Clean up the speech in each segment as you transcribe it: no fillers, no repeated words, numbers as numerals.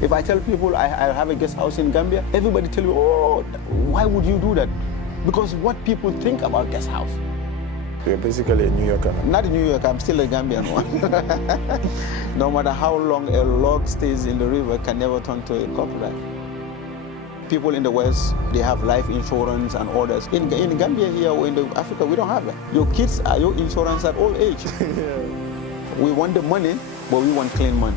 If I tell people I have a guest house in Gambia, everybody tell you, oh, why would you do that? Because what people think about guest house. You're basically a New Yorker. Not a New Yorker, I'm still a Gambian one. No matter how long a log stays in the river can never turn to a crocodile. People in the West, they have life insurance and others. In Gambia here or in Africa, we don't have that. Your kids are your insurance at old age. Yeah. We want the money, but we want clean money.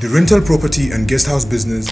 The rental property and guest house business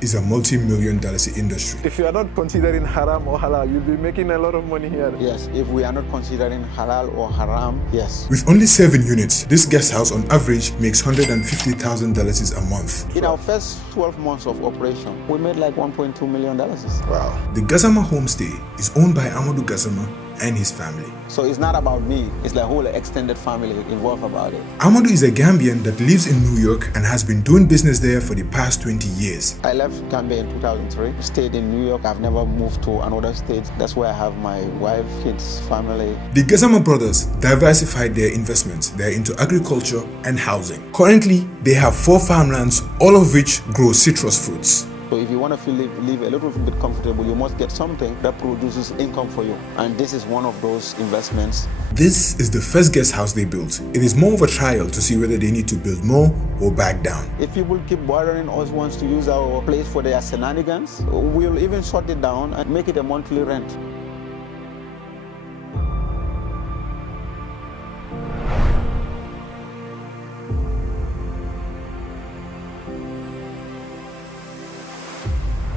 is a multi-million dollars industry. If you are not considering haram or halal, you'll be making a lot of money here. Yes, if we are not considering halal or haram, yes. With only 7 units, this guest house on average makes $150,000 a month. In our first 12 months of operation, we made like $1.2 million. Wow. The Gassama homestay is owned by Gassama and his family. So it's not about me, it's the whole extended family involved about it. Amadou is a Gambian that lives in New York and has been doing business there for the past 20 years. I left Gambia in 2003, stayed in New York. I've never moved to another state. That's where I have my wife, kids, family. The Gassama brothers diversified their investments. They're into agriculture and housing. Currently, they have 4 farmlands, all of which grow citrus fruits. So if you want to live a little bit comfortable, you must get something that produces income for you. And this is one of those investments. This is the first guest house they built. It is more of a trial to see whether they need to build more or back down. If people keep bothering us wants to use our place for their shenanigans, we'll even shut it down and make it a monthly rent.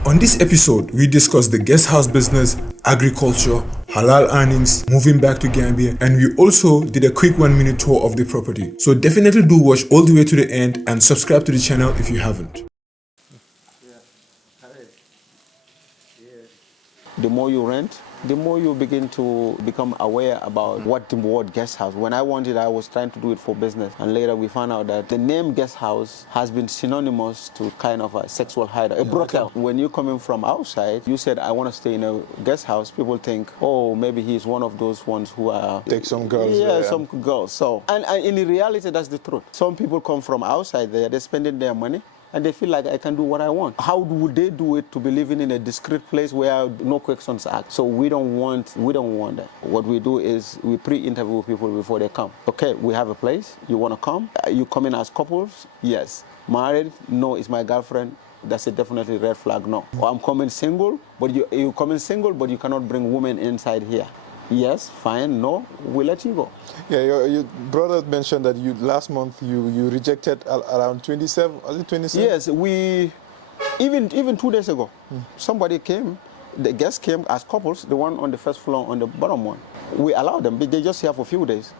On this episode, we discuss the guest house business, agriculture, halal earnings, moving back to Gambia, and we also did a quick 1-minute tour of the property. So definitely do watch all the way to the end and subscribe to the channel if you haven't. The more you rent, the more you begin to become aware about what the word guest house. When I wanted, I was trying to do it for business. And later we found out that the name guest house has been synonymous to kind of a sexual hideout, a brothel. When you're coming from outside, you said, I want to stay in a guest house. People think, oh, maybe he's one of those ones who are... Take some girls. Yeah, some girls. So, and in reality, that's the truth. Some people come from outside there, they're spending their money, and they feel like I can do what I want. How would they do it to be living in a discreet place where no questions asked? So we don't want that. What we do is we pre-interview people before they come. Okay, we have a place. You want to come? You come in as couples? Yes. Married? No, it's my girlfriend. That's a definitely red flag. No. Or I'm coming single, but you come in single, but you cannot bring women inside here. Yes, fine, no, we'll let you go. Yeah, your brother mentioned that last month you rejected around 27, was it 27? Yes, even 2 days ago, somebody came, the guests came as couples, the one on the first floor, on the bottom one. We allowed them, they just here for a few days.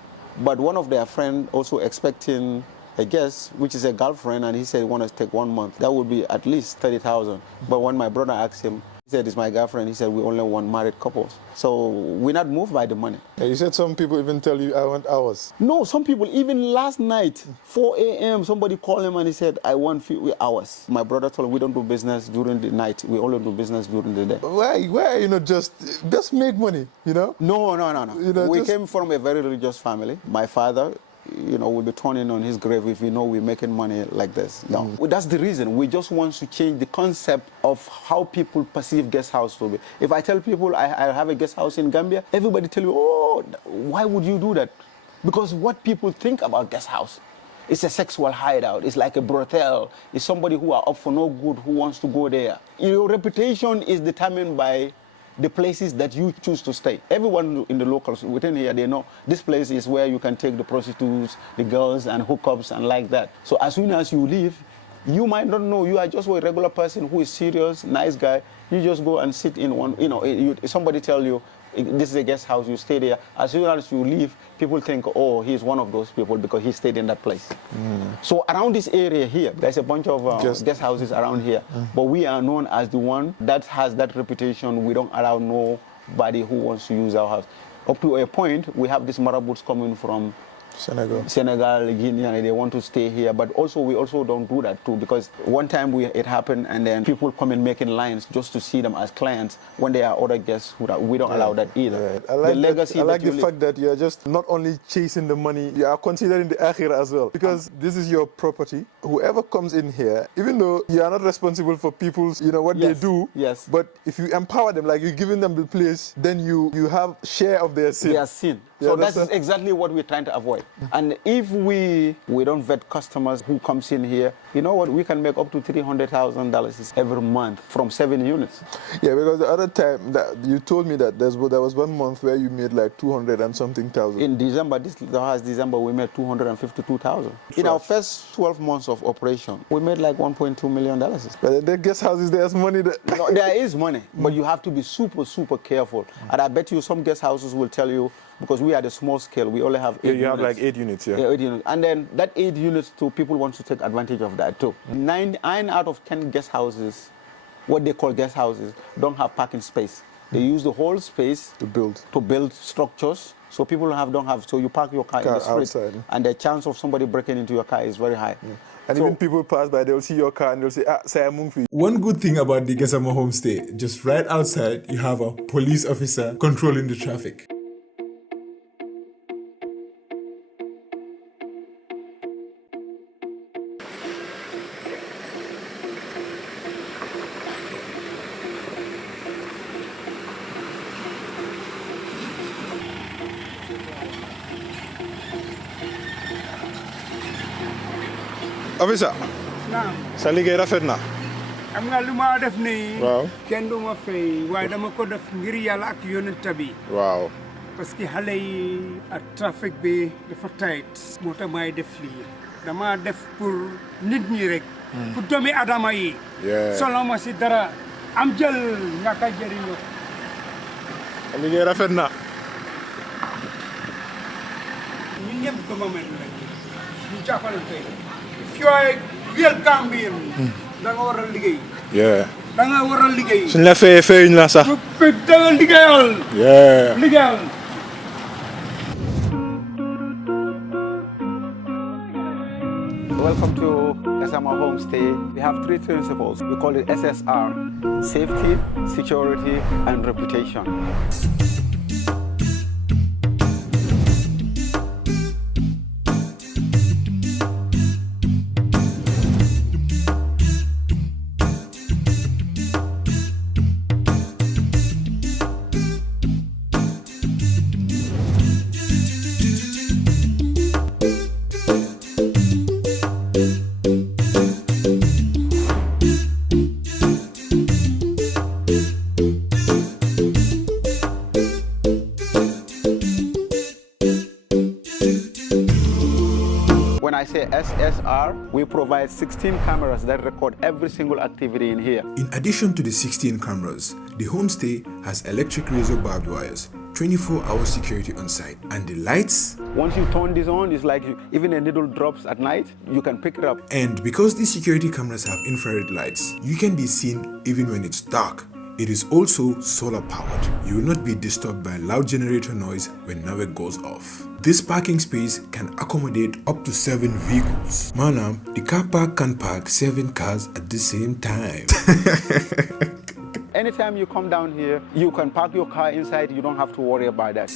But one of their friends also expecting a guest, which is a girlfriend, and he said he wants to take 1 month. That would be at least 30,000. But when my brother asked him, he said, it's my girlfriend. He said, we only want married couples. So we're not moved by the money. Yeah, you said some people even tell you, I want hours. No, some people, even last night, 4 a.m., somebody called him and he said, I want few hours. My brother told him, we don't do business during the night. We only do business during the day. Why are you not just make money, you know? No. You know, we came from a very religious family. My father, will be turning on his grave if we're making money like this. No, that's the reason. We just want to change the concept of how people perceive guest house to be. If I tell people I have a guest house in Gambia, everybody tell you, oh, why would you do that? Because what people think about guest house, it's a sexual hideout. It's like a brothel. It's somebody who are up for no good who wants to go there. Your reputation is determined by the places that you choose to stay. Everyone in the locals within here, they know this place is where you can take the prostitutes, the girls, and hookups and like that. So as soon as you leave, you might not know. You are just a regular person who is serious, nice guy. You just go and sit in one, somebody tell you, This is a guest house, you stay there. As soon as you leave, people think, oh, he's one of those people because he stayed in that place. So around this area here, there's a bunch of guest houses around here. But we are known as the one that has that reputation. We don't allow nobody who wants to use our house. Up to a point, we have these marabouts coming from Senegal, Guinea, and they want to stay here. But also, we also don't do that too, because one time it happened, and then people come in making lines just to see them as clients when there are other guests we don't allow that either. I like the fact that you're just not only chasing the money, you are considering the akhirah as well. Because this is your property. Whoever comes in here, even though you are not responsible for people's, what they do, but if you empower them, like you're giving them the place, then you have share of their sin. Their sin. So that's exactly what we're trying to avoid. And if we don't vet customers who comes in here, you know what, we can make up to $300,000 every month from 7 units. Yeah, because the other time that you told me that there was 1 month where you made like 200 and something thousand. In December, this last December, we made 252,000. In our first 12 months of operation, we made like $1.2 million. But the guest houses, there's money there. No, there is money, but you have to be super, super careful. And I bet you some guest houses will tell you, because we are the small scale, we only have 8 units. You have like 8 units, yeah. 8 units. And then that 8 units too, people want to take advantage of that too. 9 out of 10 guest houses, what they call guest houses, don't have parking space. They use the whole space to build structures. So people don't have, so you park your car in the street, outside. And the chance of somebody breaking into your car is very high. Yeah. And even people pass by, they'll see your car and they'll say, say I'm moving. One good thing about the Gassama homestay, just right outside, you have a police officer controlling the traffic. Officer, naam sa liggéey rafet na. am nga lu ma def nii. Waaw. kenn du ma fay waaye dama ko def ngir yàlla ak yonent bi. Waaw. parce que xale yi ak trafic bi dafa tight. moo tax may def lii. dama def pour nit ñi rek. pour doomi adama yi. solo ma si dara am jël ñàkk a jëriñoo. Sa liggéey rafet na. ñun ñëpp gouvernement rek ñu jàppalante. if you are real Gambian, da nga war a liggéey. da nga war a liggéey. suñ la feyuñ la sax. da nga liggéeyal. liggéeyal. Welcome to Gassama Homestay. We have 3 principles. We call it SSR: safety, security, and reputation. When I say SSR, we provide 16 cameras that record every single activity in here. In addition to the 16 cameras, the homestay has electric razor barbed wires, 24-hour security on site, and the lights. Once you turn this on, it's like even a needle drops at night, you can pick it up. And because these security cameras have infrared lights, you can be seen even when it's dark. It is also solar powered. You will not be disturbed by loud generator noise when Nawek goes off. This parking space can accommodate up to 7 vehicles. Manam, the car park can park 7 cars at the same time. Anytime you come down here, you can park your car inside, you don't have to worry about that.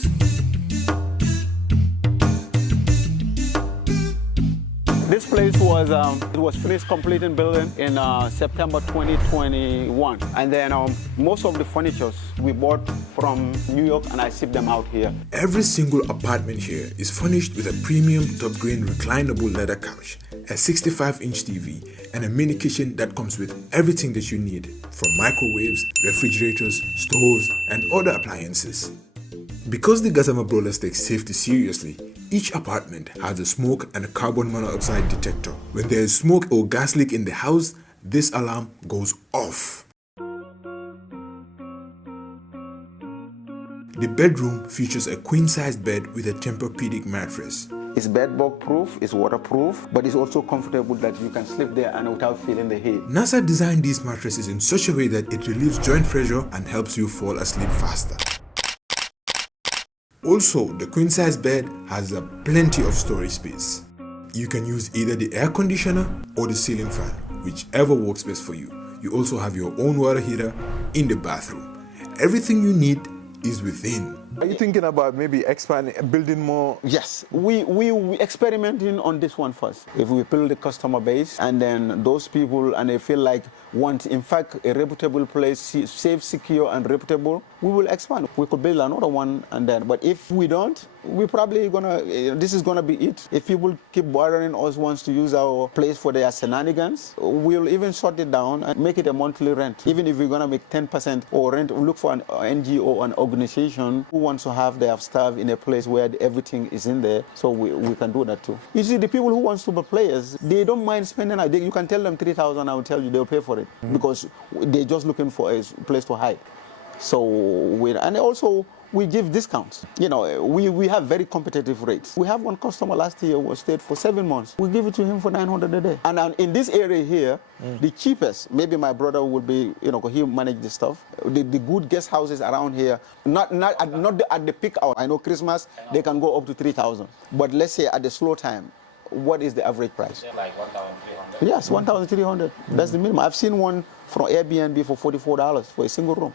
This place was finished completing building in September 2021. And then most of the furnitures we bought from New York and I shipped them out here. Every single apartment here is furnished with a premium top-grain reclinable leather couch, a 65-inch TV, and a mini kitchen that comes with everything that you need, from microwaves, refrigerators, stoves, and other appliances. Because the Gassama Brawlers take safety seriously, each apartment has a smoke and a carbon monoxide detector. When there is smoke or gas leak in the house, this alarm goes off. The bedroom features a queen-sized bed with a Tempur-Pedic mattress. It's bedbug proof, it's waterproof, but it's also comfortable that you can sleep there and without feeling the heat. NASA designed these mattresses in such a way that it relieves joint pressure and helps you fall asleep faster. Also, the queen-size bed has plenty of storage space. You can use either the air conditioner or the ceiling fan, whichever works best for you. You also have your own water heater in the bathroom. Everything you need is within. Are you thinking about maybe expanding, building more? Yes, we experimenting on this one first. If we build the customer base and then those people and they feel like want, in fact, a reputable place, safe, secure, and reputable, we will expand. We could build another one and then, but if we don't, we probably this is gonna be it. If people keep bothering us wants to use our place for their shenanigans, we'll even shut it down and make it a monthly rent. Even if we're gonna make 10% or rent, look for an NGO, an organization who wants to have their staff in a place where everything is in there, so we can do that too. You see, the people who wants to be players, they don't mind spending. You can tell them 3,000, I will tell you they'll pay for it because they're just looking for a place to hide. So and also we give discounts. You know, we have very competitive rates. We have one customer last year who stayed for 7 months. We give it to him for 900 a day. And in this area here, the cheapest, maybe my brother would be, you know, he manage the stuff. The good guest houses around here, not at the peak hour. I know Christmas, they can go up to 3,000. But let's say at the slow time, what is the average price? Like 1,300. Yes, 1,300. That's the minimum. I've seen one from Airbnb for $44 for a single room.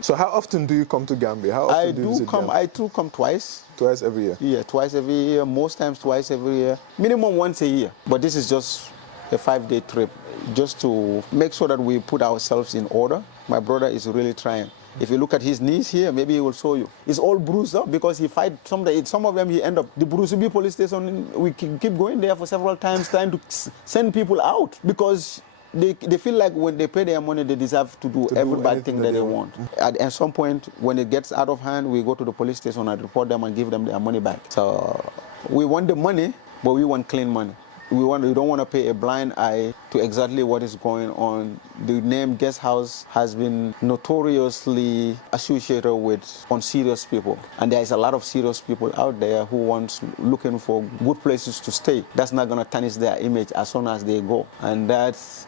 So how often do you come to Gambia? How often do you visit Gambia? I do come twice. Twice every year? Yeah, twice every year, most times twice every year. Minimum once a year. But this is just a 5-day trip, just to make sure that we put ourselves in order. My brother is really trying. If you look at his knees here, maybe he will show you. It's all bruised up because he fight some of them he end up. The Brusubi police station, we keep going there for several times trying to send people out because they feel like when they pay their money, they deserve to do every bad thing that they want. At some point, when it gets out of hand, we go to the police station and report them and give them their money back. So we want the money, but we want clean money. We don't want to pay a blind eye to exactly what is going on. The name guest house has been notoriously associated with unserious people. And there is a lot of serious people out there who looking for good places to stay. That's not going to tarnish their image as soon as they go. And that's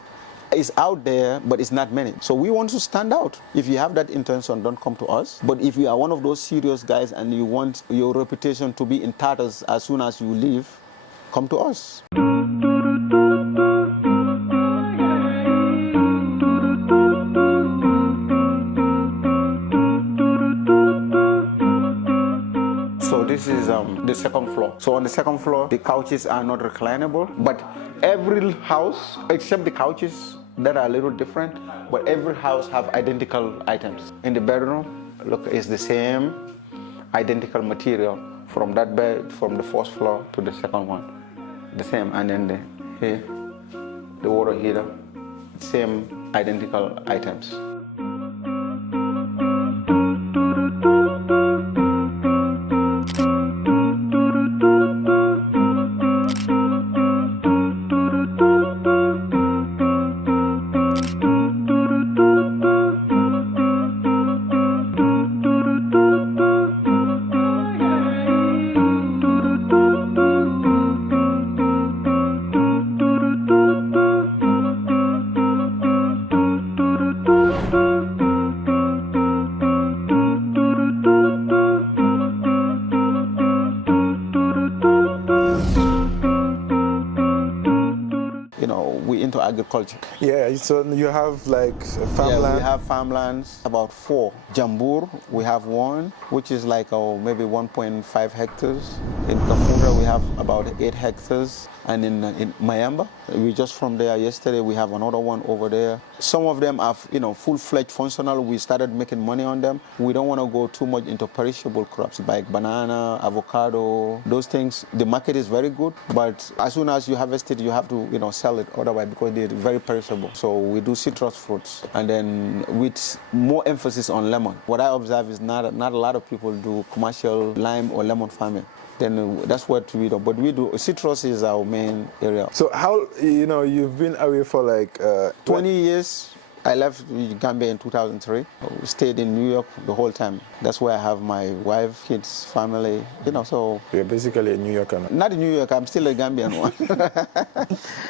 is out there, but it's not many. So we want to stand out. If you have that intention, don't come to us. But if you are one of those serious guys and you want your reputation to be in tatters as soon as you leave, come to us. So this is the second floor. So on the second floor, the couches are not reclinable, but every house, except the couches that are a little different, but every house have identical items. In the bedroom, look, it's the same identical material from that bed, from the first floor to the second one. The same, and then here, the water heater, same identical items. Into agriculture. Yeah, so you have like farmland? Yeah, we have farmlands, about 4. Jambur, we have 1, which is like maybe 1.5 hectares. In Kafunda, we have about 8 hectares. And in Mayamba, we just from there yesterday, we have another one over there. Some of them are, full-fledged functional. We started making money on them. We don't want to go too much into perishable crops like banana, avocado, those things. The market is very good, but as soon as you harvest it, you have to, sell it otherwise because they're very perishable. So we do citrus fruits, and then with more emphasis on lemon. What I observe is not a lot of people do commercial lime or lemon farming. Then that's what we do. But we do, citrus is our main area. So how, you've been away for like 20 years. I left Gambia in 2003. We stayed in New York the whole time. That's where I have my wife, kids, family, so. You're basically a New Yorker now. Not in New York, I'm still a Gambian one.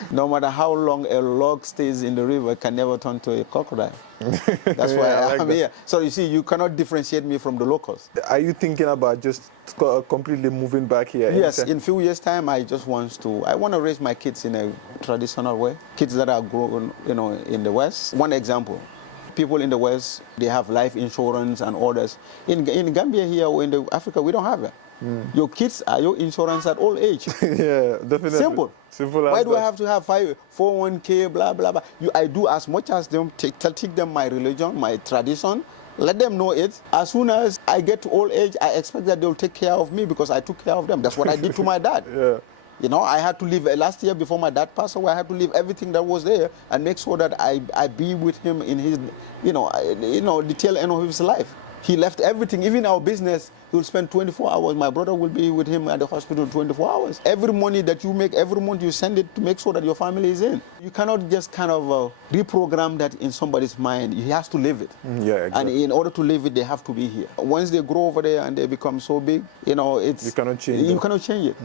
No matter how long a log stays in the river, it can never turn to a crocodile. That's why I'm here. So you see, you cannot differentiate me from the locals. Are you thinking about just completely moving back here? Yes, in a few years' time, I want to raise my kids in a traditional way. Kids that are grown, in the West. One example. People in the West, they have life insurance and others. In Gambia here or in Africa, we don't have that. Your kids are your insurance at all age. Yeah, definitely. Simple. Simple as Why do that. I have to have 401k, blah, blah, blah? I do as much as them, take them my religion, my tradition, let them know it. As soon as I get to old age, I expect that they'll take care of me because I took care of them. That's what I did to my dad. Yeah. I had to leave last year before my dad passed away. I had to leave everything that was there and make sure that I be with him in his, the tail end of his life. He left everything, even our business. He will spend 24 hours. My brother will be with him at the hospital 24 hours. Every money that you make, every month you send it to make sure that your family is in. You cannot just kind of reprogram that in somebody's mind. He has to live it. Yeah, exactly. And in order to live it, they have to be here. Once they grow over there and they become so big, it's you cannot change you it. cannot change it.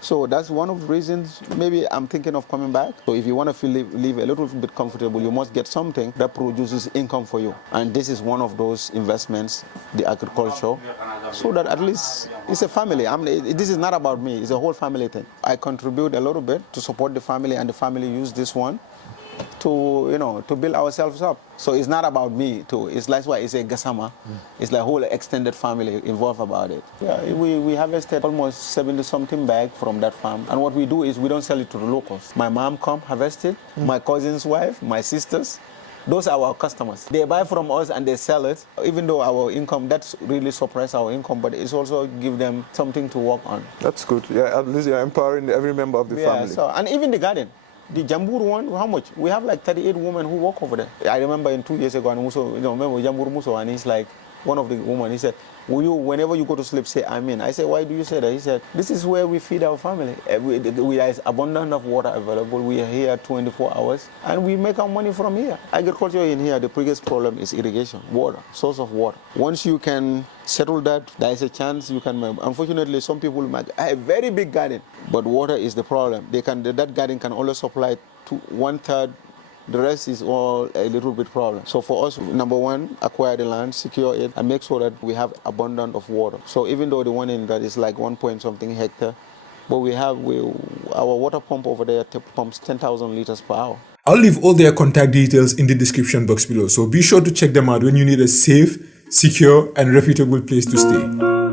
So that's one of the reasons maybe I'm thinking of coming back. So if you want to live a little bit comfortable, you must get something that produces income for you. And this is one of those investments, the agriculture, so that at least it's a family. This is not about me. It's a whole family thing. I contribute a little bit to support the family, and the family use this one to build ourselves up. So it's not about me too. That's why it's a Gassama. It's like whole extended family involved about it. Yeah, we harvested almost 70-something bags from that farm. And what we do is we don't sell it to the locals. My mom come harvest it, my cousin's wife, my sisters. Those are our customers. They buy from us and they sell it. Even though our income, that's really suppress our income, but it's also give them something to work on. That's good. Yeah, at least you're empowering every member of the family. So, and even the garden. The Jambur one, how much? We have like 38 women who work over there. I remember 2 years ago, and Muso, remember Jambur Muso, and he's like, one of the women, he said, whenever you go to sleep, say amen. I said, why do you say that? He said, this is where we feed our family. We are abundant of water available. We are here 24 hours, and we make our money from here. Agriculture in here, the biggest problem is irrigation, water, source of water. Once you can settle that, there is a chance you can. Unfortunately, some people make a very big garden, but water is the problem. That garden can only supply to 1/3. The rest is all a little bit problem. So for us, number one, acquire the land, secure it, and make sure that we have abundance of water. So even though the one in that is like 1 point something hectare, but our water pump over there pumps 10,000 liters per hour. I'll leave all their contact details in the description box below, so be sure to check them out when you need a safe, secure, and reputable place to stay.